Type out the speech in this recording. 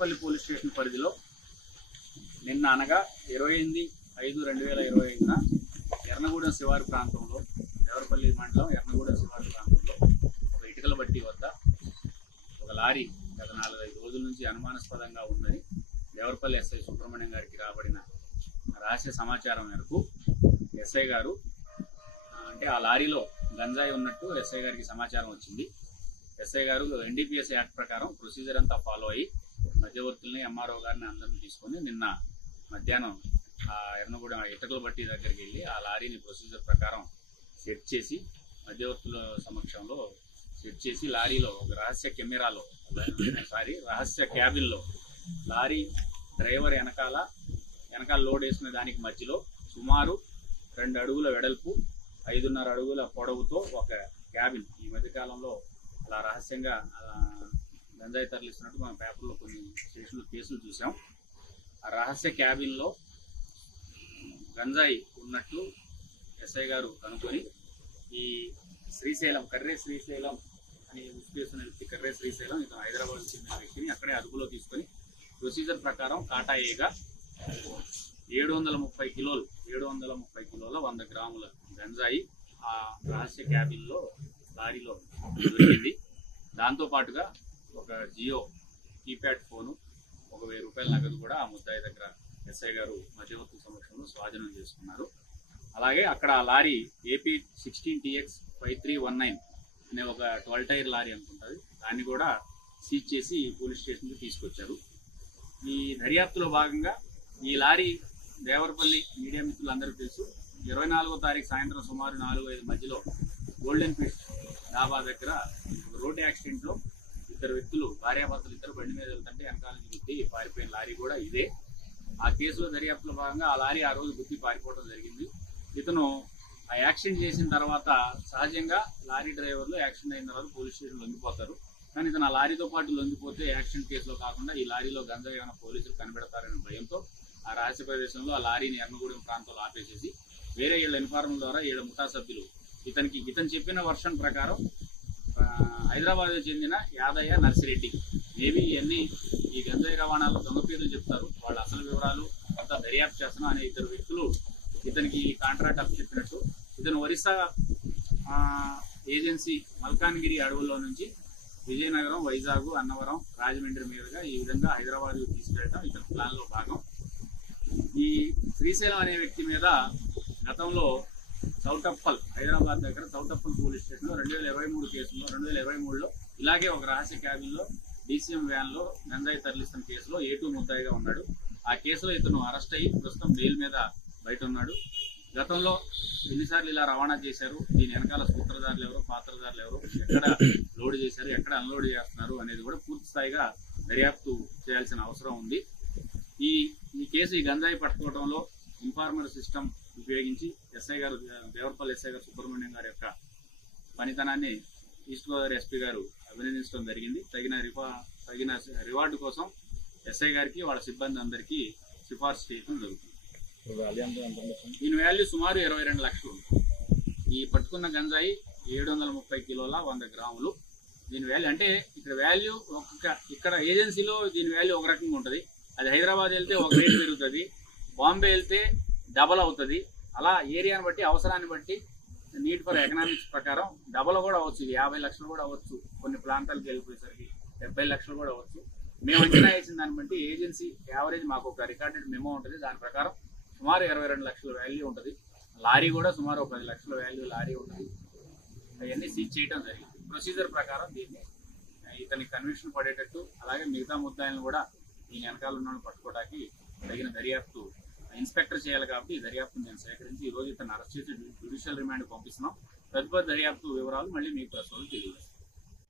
Devarapalli police station పరిధిలో నిన్న అనగా 28/5/2025న ఎర్నగూడెం శివారు ప్రాంతంలో, దేవరపల్లి మండలం ఎర్నగూడెం శివారు ప్రాంతంలో ఒక ఇటుకల బట్టి వద్ద ఒక లారీ గత 4-5 రోజుల నుంచి అనుమానాస్పదంగా ఉందని దేవరపల్లి ఎస్ఐ సుబ్రహ్మణ్యం గారికి రాబడిన రహస్య సమాచారం మేరకు ఎస్ఐ గారు అంటే ఆ లారీలో గంజాయి ఉన్నట్టు ఎస్ఐ గారికి సమాచారం వచ్చింది. ఎస్ఐ గారు ఎన్డీపీఎస్ యాక్ట్ ప్రకారం ప్రొసీజర్ అంతా ఫాలో అయ్యి మధ్యవర్తుల్ని, ఎంఆర్ఓ గారిని అందరిని తీసుకొని నిన్న మధ్యాహ్నం ఆ ఎర్నగూడెం ఇటుకల బట్టి దగ్గరికి వెళ్ళి ఆ లారీని ప్రొసీజర్ ప్రకారం సెట్ చేసి మధ్యవర్తుల సమక్షంలో సెట్ చేసి లారీలో ఒక రహస్య క్యాబిన్లో లారీ డ్రైవర్ వెనకాల లోడ్ వేసుకునే దానికి మధ్యలో సుమారు 2 అడుగుల వెడల్పు 5.5 అడుగుల పొడవుతో ఒక క్యాబిన్, ఈ మధ్యకాలంలో అలా రహస్యంగా గంజాయి తరలిస్తున్నట్టు మన పేపర్లో కొన్ని స్టేషన్లో కేసులు చూసాం. ఆ రహస్య క్యాబిన్లో గంజాయి ఉన్నట్టు ఎస్ఐ గారు కనుక్కొని ఈ కర్రే శ్రీశైలం అని ఉద్దేశిస్తున్న వ్యక్తి కర్రే శ్రీశైలం ఇతను హైదరాబాద్ చెందిన వ్యక్తిని అక్కడే అదుపులో తీసుకొని ప్రొసీజర్ ప్రకారం కాటాయేగా 730 కిలోల 100 గ్రాముల గంజాయి ఆ రహస్య క్యాబిన్లో లారీలో దొరికింది. దాంతో పాటుగా ఒక జియో కీప్యాడ్ ఫోను, 1000 రూపాయల నగదు కూడా ఆ ముద్దాయి దగ్గర ఎస్ఐ గారు మధ్యవర్తుల సమక్షంలో స్వాధీనం చేసుకున్నారు. అలాగే అక్కడ ఆ లారీ AP 16TX 5319 అనే ఒక 12 టైర్ లారీ అనుకుంటుంది, దాన్ని కూడా సీజ్ చేసి పోలీస్ స్టేషన్కి తీసుకొచ్చారు. ఈ దర్యాప్తులో భాగంగా ఈ లారీ దేవరపల్లి మీడియా మిత్రులందరికీ తెలుసు, 24వ తారీఖు సాయంత్రం సుమారు 4-5 మధ్యలో గోల్డెన్ ఫిష్ డాబా దగ్గర రోడ్ యాక్సిడెంట్లో 2 వ్యక్తులు, భార్యాభర్తలు ఇద్దరు బండి మీద వెళ్తుంటే వెనకాల నుంచి గుద్ది పారిపోయిన లారీ కూడా ఇదే. ఆ కేసులో దర్యాప్తులో భాగంగా ఆ లారీ ఆ రోజు గుద్ది పారిపోవడం జరిగింది. ఇతను ఆ యాక్సిడెంట్ చేసిన తర్వాత సహజంగా లారీ డ్రైవర్లు యాక్సిడెంట్ అయిన తర్వాత పోలీస్ స్టేషన్ లొంగిపోతారు. కానీ ఇతను ఆ లారీతో పాటు లొంగిపోతే యాక్సిడెంట్ కేసులో కాకుండా ఈ లారీలో గంజాయి ఏమైనా పోలీసులు కనిపెడతారనే భయంతో ఆ రహస్య ప్రదేశంలో ఆ లారీని ఎర్నగూడెం ప్రాంతంలో ఆపేసేసి వేరే వీళ్ళ ఇన్ఫార్మల్ ద్వారా 7 ముఠా సభ్యులు ఇతను చెప్పిన వర్షన్ ప్రకారం హైదరాబాద్ చెందిన యాదయ్య నర్సిరెడ్డి, మేబీ ఇవన్నీ ఈ గంజాయి రవాణాలో దొంగ పేర్లు చెప్తారు, వాళ్ళ అసలు వివరాలు అంతా దర్యాప్తు చేస్తున్నాం అనే 2 వ్యక్తులు ఇతనికి కాంట్రాక్ట్ అప్ చెప్పినట్టు ఇతను ఒరిస్సా ఏజెన్సీ మల్కాన్గిరి అడవుల్లో నుంచి విజయనగరం, వైజాగ్, అన్నవరం, రాజమండ్రి మీదుగా ఈ విధంగా హైదరాబాద్ తీసుకెళ్ళడం ఇతని ప్లాన్ లో భాగం. ఈ శ్రీశైలం అనే వ్యక్తి మీద గతంలో చౌటప్పల్, హైదరాబాద్ దగ్గర చౌటప్పల్ పోలీస్ స్టేషన్లో 2023 కేసులో 2023లో ఇలాగే ఒక రహస్య క్యాబిన్లో DCM వ్యాన్లో గంజాయి తరలిస్తున్న కేసులో A2 ముద్దాయిగా ఉన్నాడు. ఆ కేసులో ఇతను అరెస్ట్ అయ్యి ప్రస్తుతం బెయిల్ మీద బయట ఉన్నాడు. గతంలో ఎన్నిసార్లు ఇలా రవాణా చేశారు, దీని వెనకాల సూత్రధారులు ఎవరు, పాత్రధారులు ఎవరు, ఎక్కడ లోడ్ చేశారు, ఎక్కడ అన్లోడ్ చేస్తున్నారు అనేది కూడా పూర్తి స్థాయిగా దర్యాప్తు చేయాల్సిన అవసరం ఉంది. ఈ కేసు ఈ గంజాయి పట్టుకోవడంలో ఇన్ఫార్మర్ సిస్టమ్ ఉపయోగించి ఎస్ఐ గారు, దేవరపల్లి ఎస్ఐ గారు సుబ్రహ్మణ్యం గారి యొక్క పనితనాన్ని ఈస్ట్ గోదావరి SP గారు అభినందించడం జరిగింది. తగిన రివార్డు కోసం ఎస్ఐ గారికి వాళ్ళ సిబ్బంది అందరికీ సిఫార్సు చేయడం జరుగుతుంది. దీని వాల్యూ సుమారు 22 లక్షలు. ఈ పట్టుకున్న గంజాయి 730 కిలోల 100 గ్రాములు. దీని వాల్యూ అంటే ఇక్కడ ఏజెన్సీలో దీని వాల్యూ ఒక రకంగా ఉంటుంది, అది హైదరాబాద్ వెళ్తే ఒక రేట్ పెరుగుతుంది, బాంబే వెళ్తే డబల్ అవుతుంది. అలా ఏరియాని బట్టి, అవసరాన్ని బట్టి, నీడ్ ఫర్ ఎకనామిక్స్ ప్రకారం డబల్ కూడా అవ్వచ్చు, ఇది 50 లక్షలు కూడా అవ్వచ్చు, కొన్ని ప్రాంతాలకు వెళ్ళిపోయేసరికి 70 లక్షలు కూడా అవ్వచ్చు. మేము అంచనా వేసిన దాన్ని బట్టి ఏజెన్సీ యావరేజ్ మాకు ఒక రికార్డెడ్ మెమో ఉంటుంది, దాని ప్రకారం సుమారు 22 లక్షల వాల్యూ ఉంటుంది. లారీ కూడా సుమారు 10 లక్షల వాల్యూ లారీ ఉంటుంది. అవన్నీ సీజ్ చేయడం జరిగింది. ప్రొసీజర్ ప్రకారం దీన్ని ఇతనికి కన్విక్షన్ పడేటట్టు, అలాగే మిగతా ముద్దాయిలను కూడా దీని వెనకాల ఉన్న పట్టుకోవడానికి తగిన దర్యాప్తు ఇన్స్పెక్టర్ చేయాలి. కాబట్టి ఈ దర్యాప్తును నేను సేకరించి ఈ రోజు ఇతను అరెస్ట్ చేసి జ్యుడిషియల్ రిమాండ్ పంపిస్తున్నాం. తదుపరి దర్యాప్తు వివరాలు మళ్ళీ మీకు ప్రస్తుతం తెలియజేస్తాం.